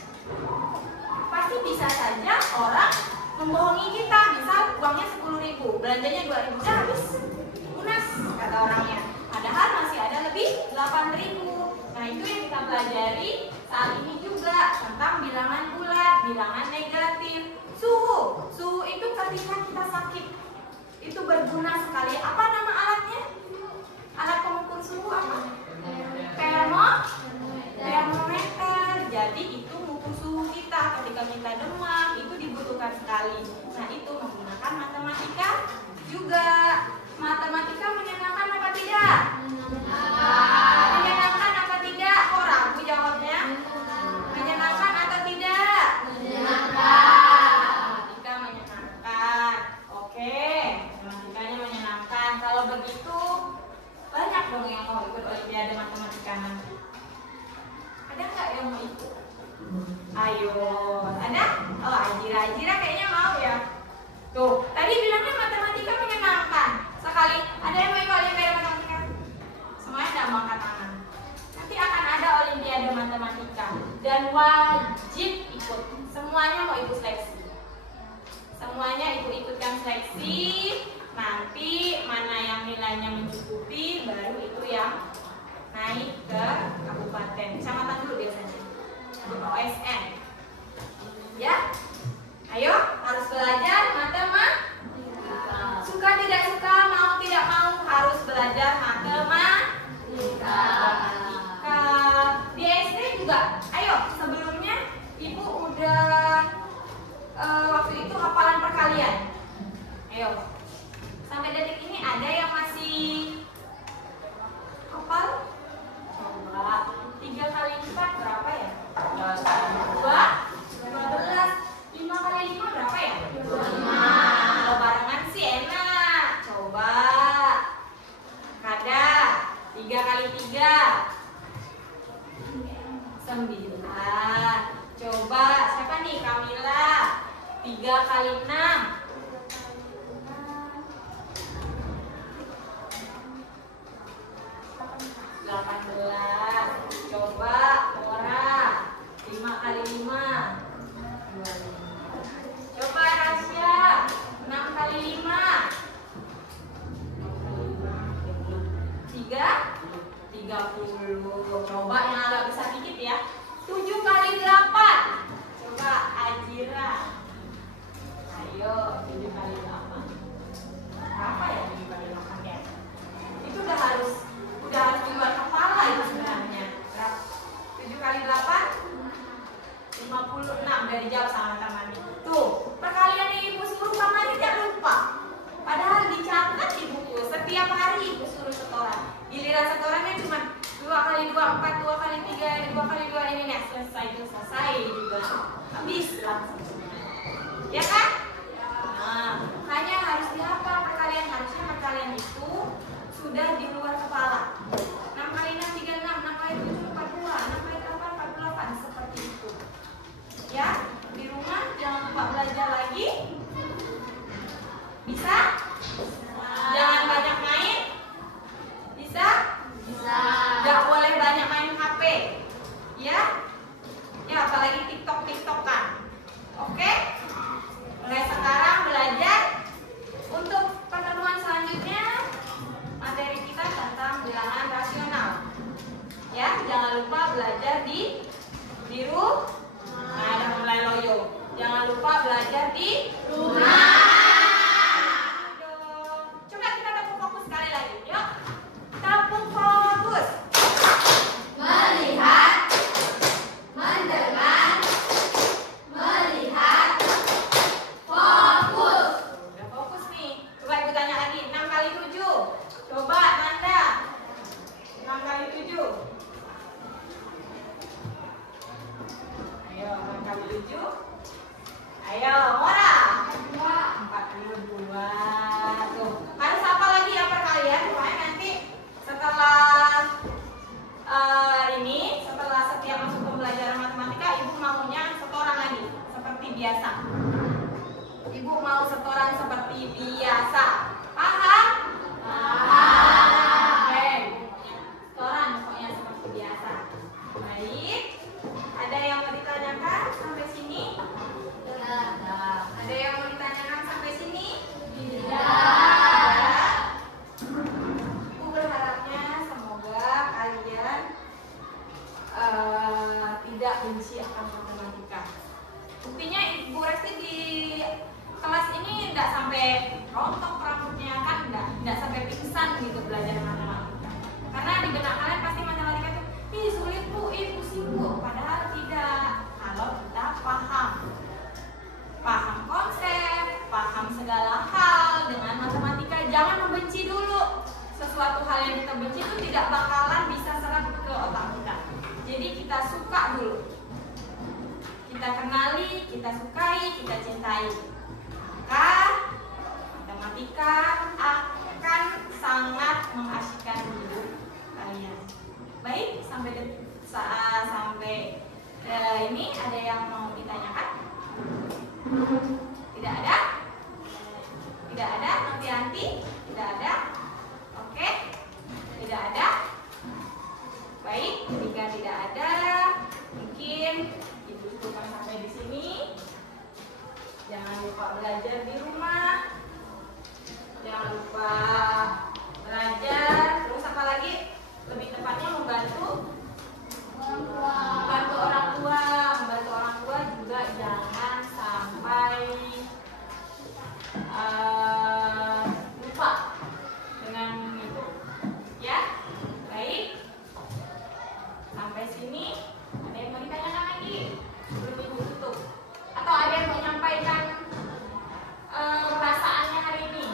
pasti bisa saja orang membohongi kita. Misal uangnya 10.000, belanjanya 2.000, udah habis, lunas kata orangnya. Padahal masih ada lebih 8.000. Nah, itu yang kita pelajari saat ini juga tentang bilangan bulat, bilangan negatif. Suhu itu ketika kita sakit itu berguna sekali. Apa nama alatnya? Alat pengukur suhu apa? Termometer. Jadi itu mengukur suhu kita ketika kita demam, itu dibutuhkan sekali. Nah, itu menggunakan matematika juga. Matematika menyenangkan apa tidak? Menyenangkan apa tidak? Kok ragu jawabnya? Menyenangkan atau tidak? Matematika menyenangkan. Oke, matematikanya menyenangkan. Kalau begitu banyak dong yang mau ikut Olimpiade Matematika nanti. Ada nggak yang mau ikut? Ayo, ada? Oh, Ajira kayaknya mau ya. Tuh, tadi bilangnya matematika menyenangkan. Sekali, ada yang mau ikut Olimpiade Matematika? Semuanya tidak mau angkat tangan. Nanti akan ada Olimpiade Matematika dan wajib ikut. Semuanya mau ikut seleksi. Semuanya ikutkan seleksi. Nanti mana yang nilainya mencukupi, baru itu yang naik ke kabupaten. Kecamatan dulu biasanya. OSN. Ya? Ayo, harus belajar matematika. Suka tidak suka, mau tidak mau, harus belajar matematika. Di SD juga. Ayo, sebelumnya Ibu udah waktu itu hafalan perkalian. Ayo. Sampai detik ini ada yang masih hafal? Coba 3 kali 4 berapa ya? 2, 12. 5 kali 5 berapa ya? 5. Kalau barengan sih enak. Coba Kada 3 kali 3 9. Coba siapa nih? Kamila 3 kali 6 18. Coba Ora 5 kali 5 25. Coba Rasya 6 kali 5 30. Coba yang agak besar dikit ya, 7 kali 8. Coba Ajira. Ayo 7 kali 8 apa ya? 7 kali 8 ya, itu udah harus dibuat kepala itu sebenarnya. 7 kali 8 56. Dari jawab sama teman. Tuh, perkalian yang Ibu suruh Kamari tidak lupa. Padahal dicatat di buku. Setiap hari Ibu suruh setoran. Giliran 4 2 kali 3 2 kali 2 ini nih selesai juga. Habis langsung. Ya kan? Nah, hanya harus dihafal perkalian. Harusnya perkalian itu sudah di luar kepala. 6 kali 6 36, 6 kali 7 42, 6 kali 8 48 seperti itu. Ya, di rumah jangan lupa belajar lagi. Bisa? Jangan banyak main. Bisa? Bisa. Gak boleh banyak main HP. Ya? Ya, apalagi TikTok-TikTokan. Oke? Mulai sekarang belajar. Untuk pertemuan selanjutnya materi kita tentang bilangan rasional. Ya, jangan lupa belajar di biru. Nah, ada mulai loyo. Jangan lupa belajar di rumah. Coba kita tepuk fokus sekali lagi. Yuk. Tepuk fokus. Melihat, mendengar, melihat, fokus. Udah fokus nih. Coba ibu tanya lagi. 6 kali 7. Coba tanda. 6 kali 7. Ayo, 6 kali 7. Ayo, Mora. 42. Tuh. Harus apa lagi ya perkalian? Supaya nanti setelah ini, setelah setiap masuk pembelajaran matematika, ibu maunya setoran lagi seperti biasa. Ibu mau setoran seperti biasa. Paham? Paham. Oke, setoran pokoknya seperti biasa. Baik. Ada yang mau ditanyakan sampai sini? Ada yang mau ditanyakan sampai sini? Tidak. Ibu berharapnya semoga kalian tidak benci akan matematika. Buktinya Ibu Resti di kelas ini tidak sampai rontok rambutnya kan, tidak sampai pingsan gitu belajar matematika. Karena di benak kalian pasti matematika itu, ih sulit bu, ih pusing bu. Padahal tidak. Kalau kita paham konsep, paham segala hal dengan matematika, jangan membenci dulu. Sesuatu hal yang kita benci itu tidak bakalan bisa serap ke otak kita. Jadi kita suka dulu. Kita kenali, kita sukai, kita cintai. Maka matematika akan sangat mengasyikkan hidup kalian. Baik, sampai ini ada yang mau ditanyakan? Tidak ada? Tidak ada? Nanti tidak ada? Oke? Tidak ada? Baik, jika tidak ada, mungkin Ibu cukupkan sampai di sini. Jangan lupa belajar di rumah. Jangan lupa belajar. Terus apa lagi? Lebih tepatnya membantu orang tua. Membantu orang tua juga jangan sampai lupa dengan itu. Ya, baik. Sampai sini. Ada yang mau ditanyakan lagi? Sebelum Ibu tutup. Atau ada yang mau menyampaikan perasaannya hari ini?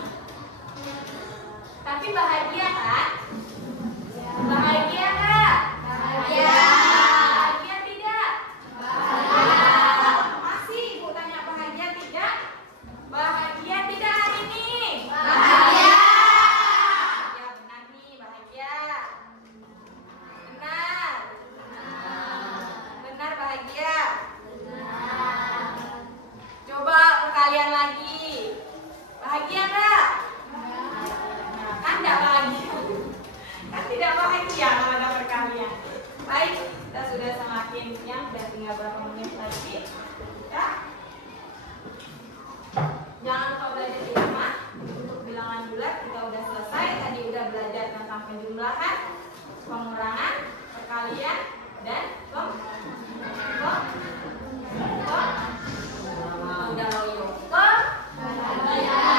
Tapi bahagia kan? Bahagia nggak? Bahagia. Bahagia tidak? Bahagia. Masih Ibu tanya bahagia tidak? Bahagia tidak hari ini? Bahagia. Ya benar nih, bahagia. Benar. Benar bahagia. Coba kalian lagi. Bahagia nggak? Nah, kan tidak bahagia. Kan tidak bahagia kalau ada perkalian. Baik, kita sudah semakin siang dan tinggal berapa menit lagi. Ya. Jangan lupa belajar di rumah. Untuk bilangan bulat kita udah selesai. Tadi udah belajar tentang penjumlahan, pengurangan, perkalian, dan udah loyo. Bahagian.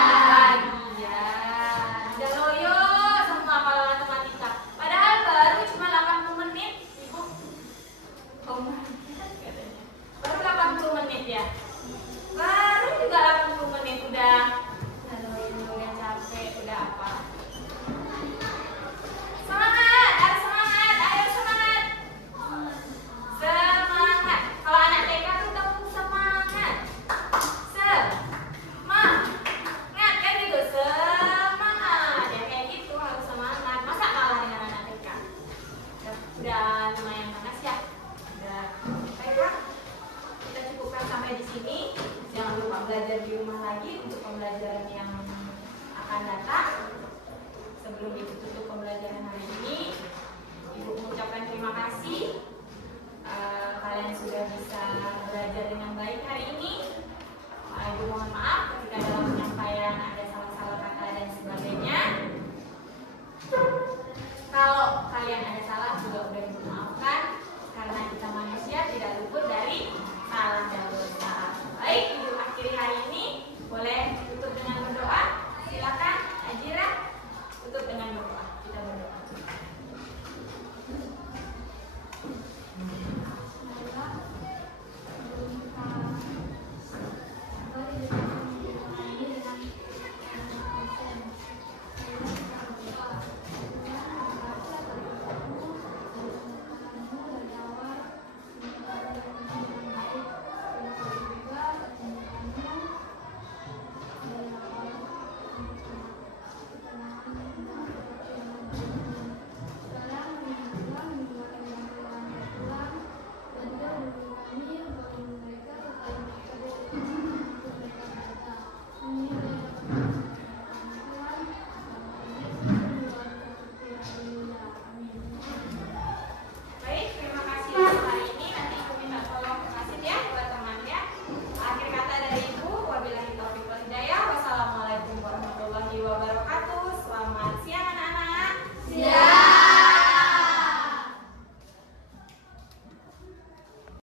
Udah loyo semua kalau matematika. Padahal baru cuma 80 menit, Ibu. Oh my God, katanya. Baru 80 menit ya. Baru juga 80 menit udah capek, udah apa. Semangat, harus semangat, ayo semangat. pelajaran yang akan datang. Sebelum Ibu tutup pembelajaran hari ini, Ibu mengucapkan terima kasih. Kalian sudah bisa belajar dengan baik hari ini. Ibu mohon maaf ketika dalam penyampaian ada salah-salah kata dan sebagainya. Kalau kalian ada